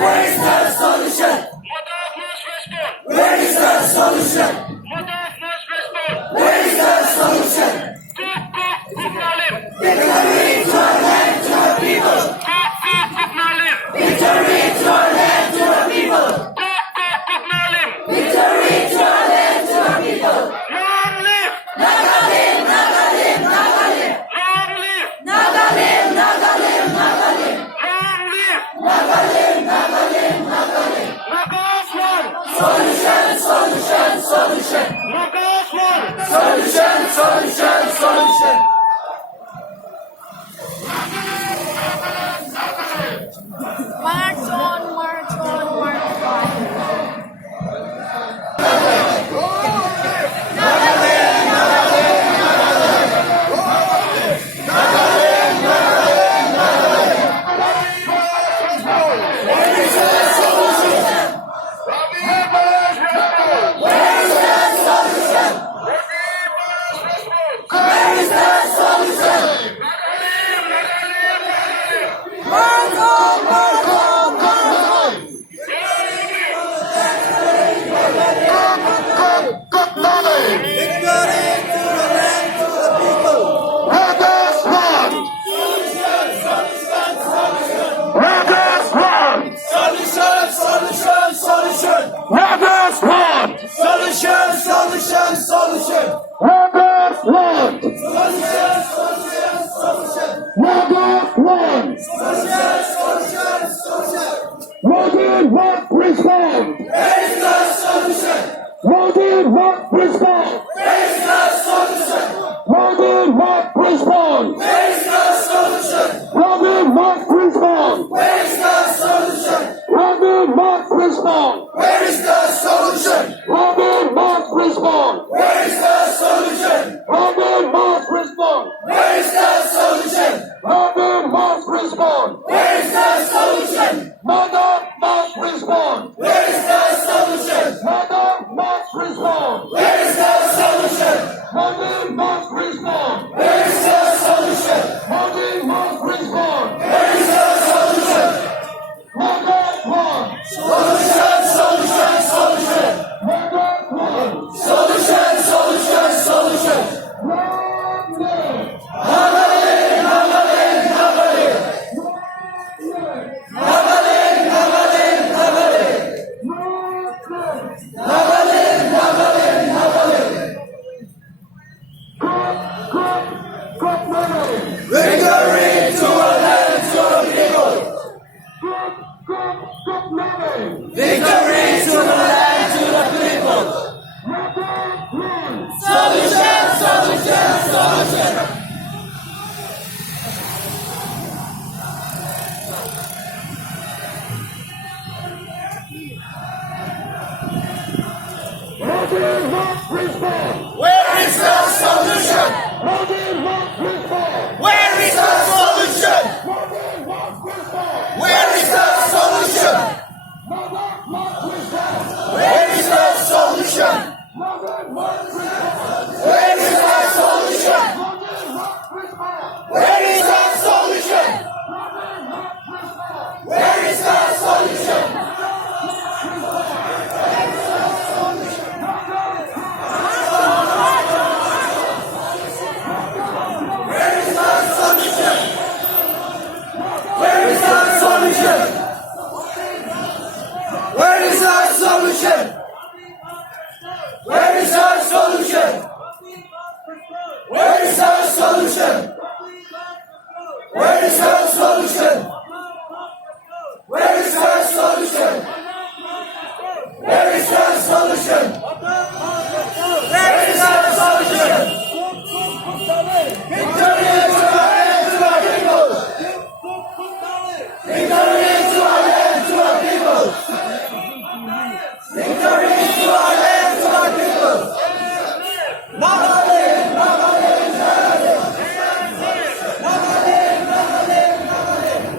Where is the solution? Mother must respond. Where is the solution? Kuknalim. Victory to our land, to our people. Kuknalim. Victory to our land, to our people. Kuknalim. Victory to our land, to our people. Long live. Nagalim, Nagalim, Nagalim. Long live. Nagalim, Nagalim, Nagalim. Long live. Nagalim, Nagalim, Nagalim. Nagalim. Solution, solution, solution. Nagalim. Solution, solution, solution. March on, march on, march on. Where is the solution? March on, march on, march on. Solution, solution, solution. Solution, solution, solution. Respond! Where is the solution? Loaded what respond! Where is the solution? Loaded what respond! Where is the solution? Loaded what respond! Where is the solution? Loaded what respond! Where is the solution? Loaded what respond! Where is the solution? Loaded what respond! Where is the solution? Loaded what respond! Where is the solution? Mother must respond! Where is the solution? Mother must respond! Where is the solution? Mother must respond! Where is the solution? Mother must respond! Where is the solution? Mother one! Solution, solution, solution. Mother one! Solution, solution, solution. Mother! Nagalim, Nagalim, Nagalim. Nagalim, Nagalim, Nagalim. Nagalim, Nagalim, Nagalim. Victory to our land, to our people. Victory to the land, to the people. Solution, solution, solution. Where is the solution? Where is the solution? Where is the solution? Where is the solution? Where is the solution? Where is the solution? Where is the solution? Where is the solution? Where is the solution? Where is the solution? Where is the solution? Where is the solution? Where is the solution? Where is the solution? Where is the solution? Victory to our land, to our people. Victory to our land, to our people. Victory to our land, to our people. Nagalim, Nagalim, Nagalim. Nagalim, Nagalim, Nagalim.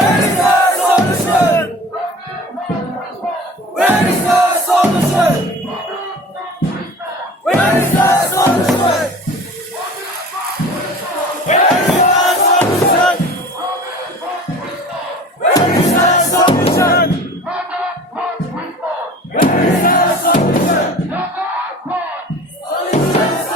Where is the solution? Where is the solution? Where is the solution? Where is the solution? Where is the solution? Where is the solution? Solution.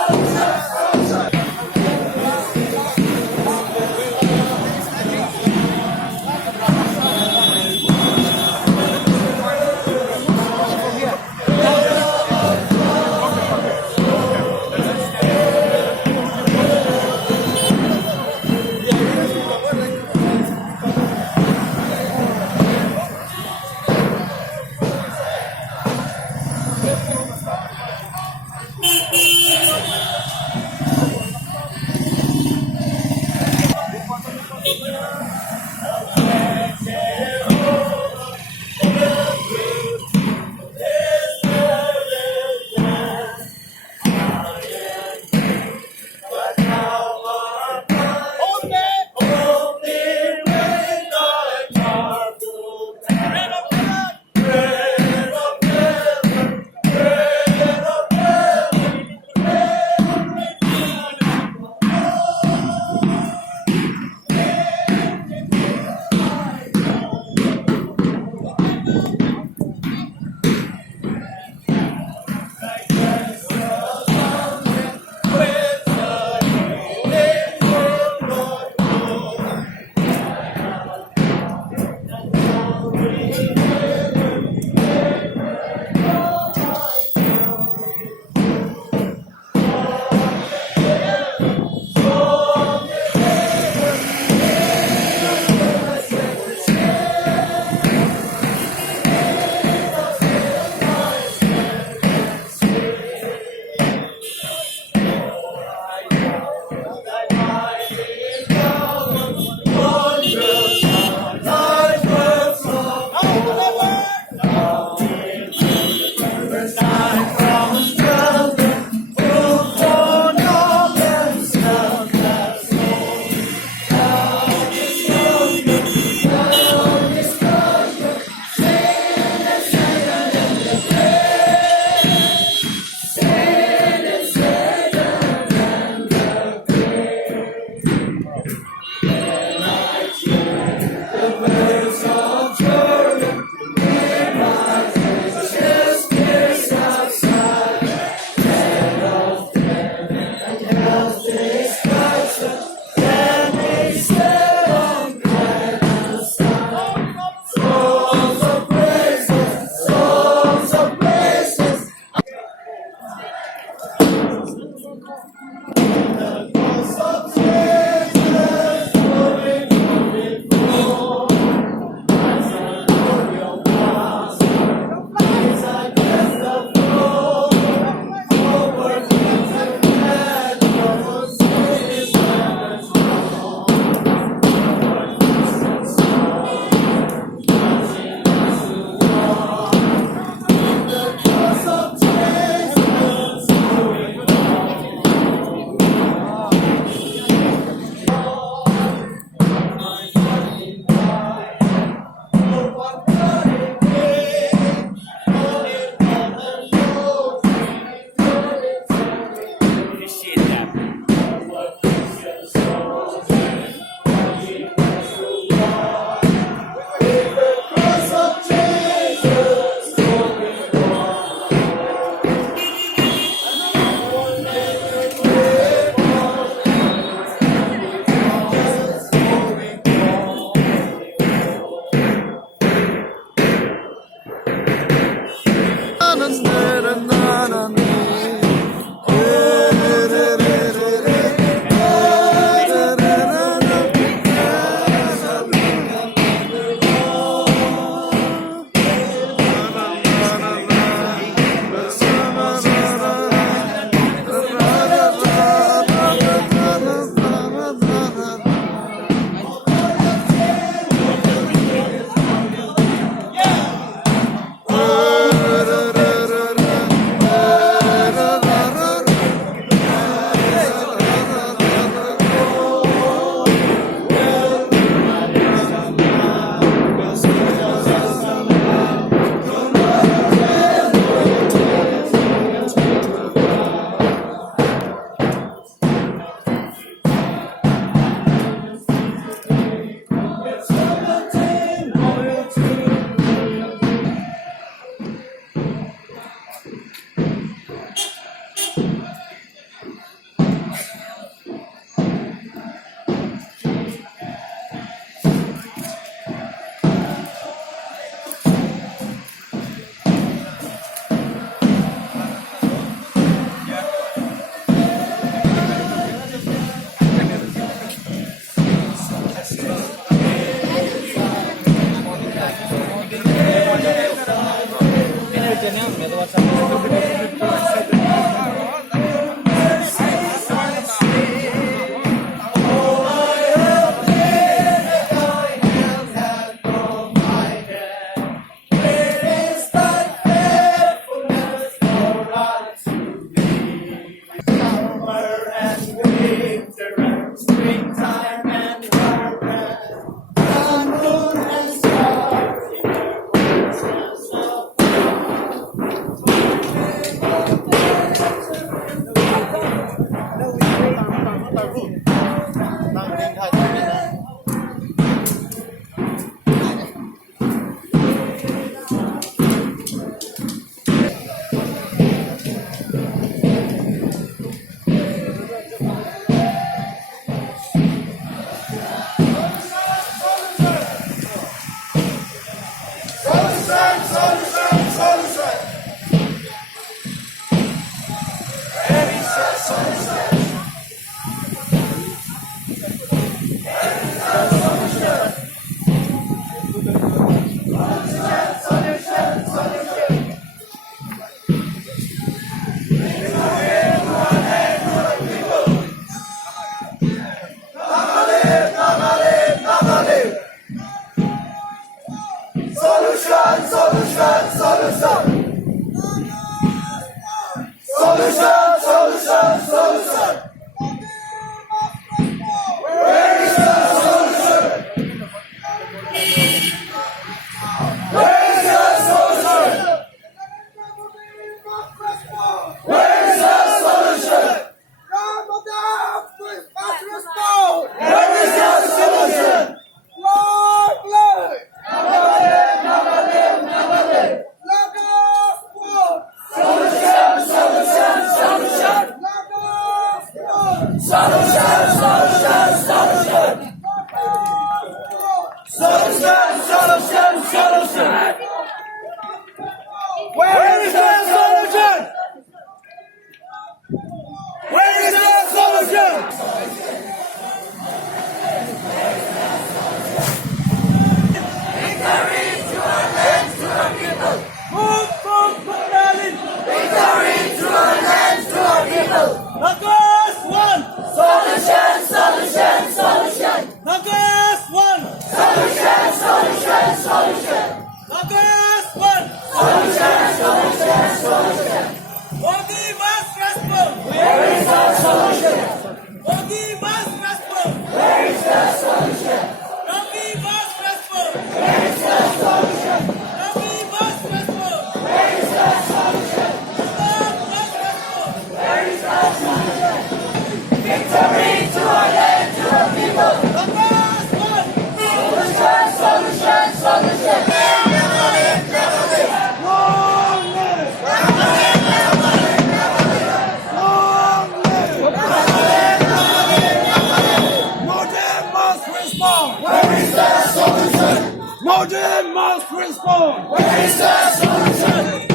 Modern must respond. Where is the solution?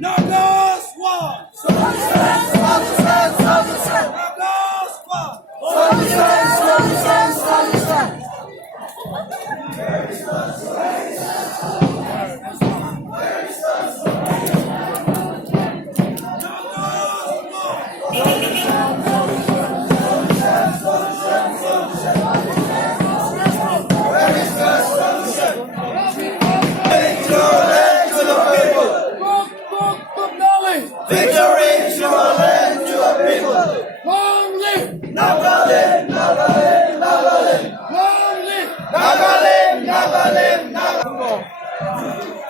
Nagas one. Victory to our land, to our people. Long live Nagaland, Nagaland, Nagaland. Long live Nagaland, Nagaland, Nagaland.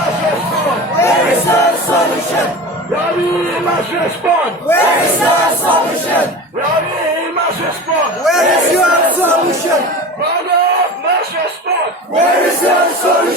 Where is the solution? Rally must respond. Where is the solution? Rally must respond. Where is your solution? Rally must respond. Where is your solution?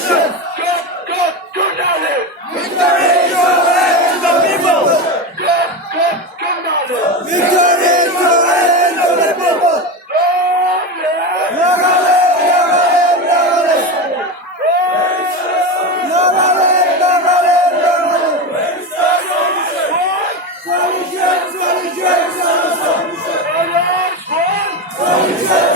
Nagalin,